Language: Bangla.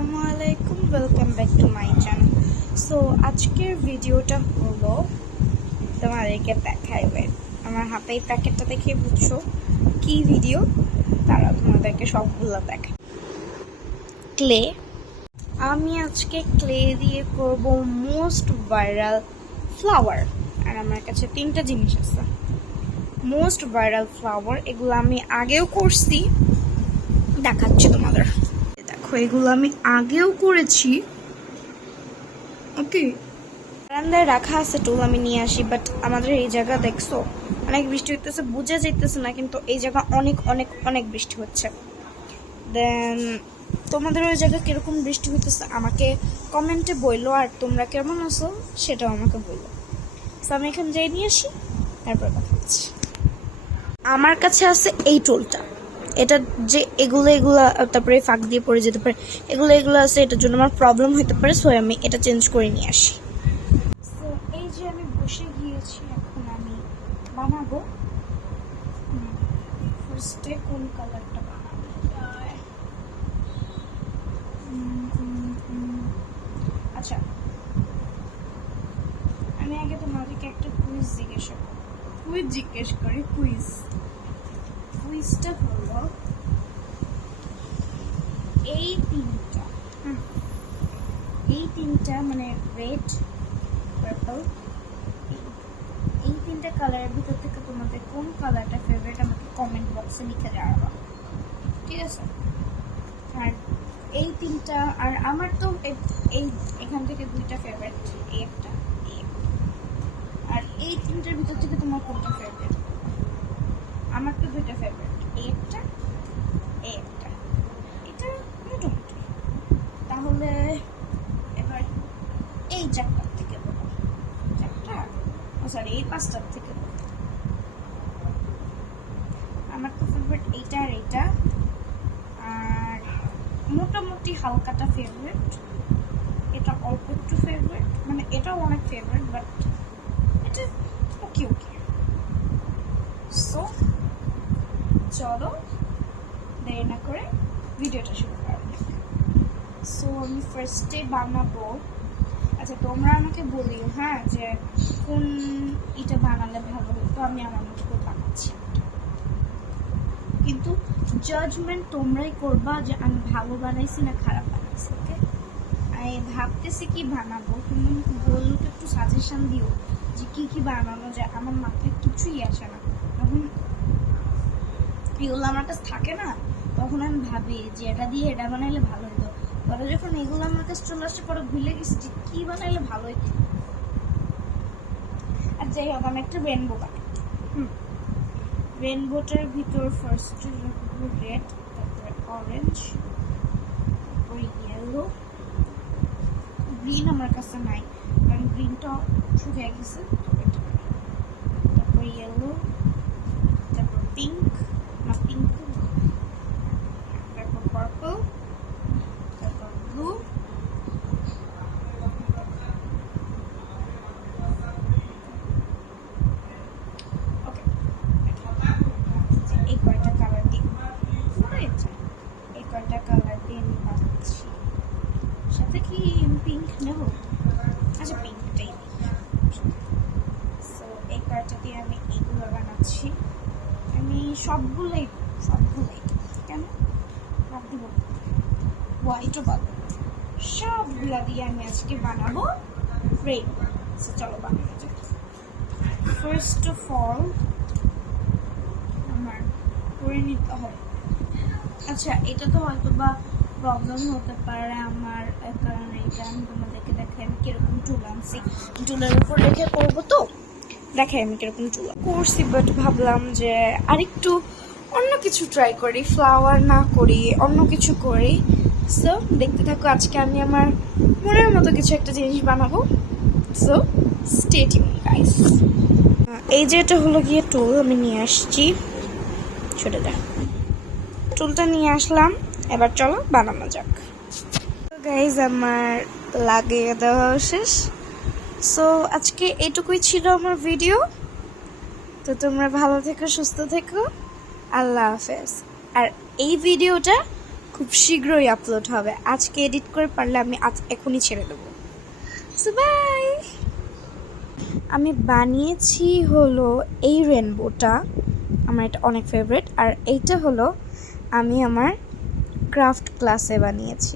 আসসালামু আলাইকুম, welcome back to my channel. So আজকের ভিডিওটা হলো তোমাদেরকে দেখাইবে, আমার হাতে এই প্যাকেটটা দেখে বুঝছো কি ভিডিও, তারা তোমাদেরকে সবগুলো দেখায়। ক্লে, আমি আজকে ক্লে দিয়ে করব মোস্ট ভাইরাল ফ্লাওয়ার। আর আমার কাছে তিনটা জিনিস আছে মোস্ট ভাইরাল ফ্লাওয়ার, এগুলো আমি আগেও করছি, দেখাচ্ছি তোমাদের। দেখো, এগুলো আমি আগেও করেছি। ওকে, বারান্দায় রাখা আছে টুল, আমি নিয়ে আসি। বাট আমাদের এই জায়গা দেখছো অনেক বৃষ্টি হইতেছে, বোঝা যাইতেছে না, কিন্তু এই জায়গা অনেক অনেক অনেক বৃষ্টি হচ্ছে। দেন তোমাদের ওই জায়গা কিরকম বৃষ্টি হইতেছে আমাকে কমেন্টে বললো, আর তোমরা কেমন আছো সেটাও আমাকে বললো। তো আমি এখানে যাই নিয়ে আসি, তারপর কথা হচ্ছে। আমার কাছে আছে এই টুলটা, এটা যে এগুলা তারপরে ফাঁক দিয়ে পড়ে যেতে পারে, এগুলো আছে, এটার জন্য আমার প্রবলেম হতে পারে। সো আমি এটা চেঞ্জ করে নিয়ে আসি। সো এই যে আমি বসে গিয়েছি, এখন আমি বানাবো। ফার্স্টে কোন কালারটা বানাবো যায়? আচ্ছা, আমি আগে তোমাদেরকে একটা কুইজ জিজ্ঞেস করি। কুইজটা হলো এই তিনটা মানে রেড, পার্পল, এই তিনটা কালারের ভিতর থেকে তোমাদের কোন কালারটা ফেভারিট আমাকে কমেন্ট বক্সে লিখে জানাবা, ঠিক আছে? আর এই তিনটা, আর আমার তো এখান থেকে দুইটা ফেভারিট, এই একটা, আর এই তিনটার ভিতর থেকে তোমার কোনটা ফেভারিট? আমার তো দুইটা ফেভারিট, এই একটা, এটা মোটামুটি। তাহলে এবার এই চারটার থেকে বলো, এই পাঁচটার থেকে বলো। আমার তো ফেভারিট এইটা আর এইটা, আর মোটামুটি হালকাটা ফেভারিট, এটা অল্প একটু ফেভারিট, মানে এটাও অনেক ফেভারিট, বাট এটা ওকে। সো চলো দেরি না করে ভিডিওটা শুরু করা যাক। সো আমি ফার্স্টে বানাবো। আচ্ছা, তোমরা আমাকে বলিও হ্যাঁ যে কোন এটা বানালে ভালো হতো, আমি আমার মতো করে বানাচ্ছি। কিন্তু জাজমেন্ট তোমরাই করবা যে আমি ভালো বানাইছি না খারাপ বানাইছি। ওকে, আমি ভাবতেছি কি বানাবো, তুমি বললো তো একটু সাজেশন দিও যে কি বানানো যায়, আমার মাথায় কিছুই আসে না। তখন এগুলো আমার কাছে থাকে না, তখন আমি ভাবি যে এটা দিয়ে এটা বানাইলে ভালো হতো। পরে যখন এগুলো আমার কাছে চলে আসছে, পরে ভুলে গেছি যে কি বানাইলে ভালো হতো। আর যাই হোক, আমি একটা রেনবো বানাই। রেনবোটার ভিতর ফার্স্ট রেড, তারপরে অরেঞ্জ, তারপরে ইয়েলো, গ্রিন আমার কাছে নাই কারণ গ্রিনটা শুকিয়ে গেছে। তারপর ইয়েলো, তারপর পিঙ্ক, তারপর পার্পল, তারপর ব্লু, ওকে। এই কয়টা কালার দিয়ে আমি বানাচ্ছি। সাথে কি পিঙ্ক নেব? আচ্ছা, পিঙ্কটাই দিই। সো এই কয়টা দিয়ে আমি এইগুলো বানাচ্ছি। আমি সবগুলোই কেন বাদ দিব, হোয়াইটও বাদ দেবো, সবগুলা দিয়ে আমি আজকে বানাবো রেইনবো। চলো বানানো যাক। ফার্স্ট অফ অল আমার করে নিতে হবে। আচ্ছা, এটা তো হয়তো বা প্রবলেম হতে পারে আমার, কারণ এটা আমি তোমাদেরকে দেখাই আমি কিরকম চুল আনছি। চুলের উপর রেখে করবো তো, দেখাই আমি কিরকম চুল করছি। বাট ভাবলাম যে আরেকটু অন্য কিছু ট্রাই করি, ফ্লাওয়ার না করি, অন্য কিছু করি। সো দেখতে থাকো, আজকে আমি আমার মনের মতো কিছু একটা জিনিস বানাবো। So stay tune guys. এই যে এটা হলো গিয়ে টুল, আমি নিয়ে আসছি, ছোট টুলটা নিয়ে আসলাম। এবার চলো বানানো যাক। গাইজ, আমার লাগিয়ে দেওয়া শেষ। সো আজকে এটুকুই ছিল আমার ভিডিও। তো তোমরা ভালো থেকো, সুস্থ থেকো, আল্লাহ হাফেজ। আর এই ভিডিওটা খুব শীঘ্রই আপলোড হবে। আজকে এডিট করে পারলে আমি এখনই ছেড়ে দেবো। So bye. আমি বানিয়েছি হলো এই রেনবোটা, আমার এটা অনেক ফেভারিট। আর এইটা হলো আমি আমার ক্রাফট ক্লাসে বানিয়েছি।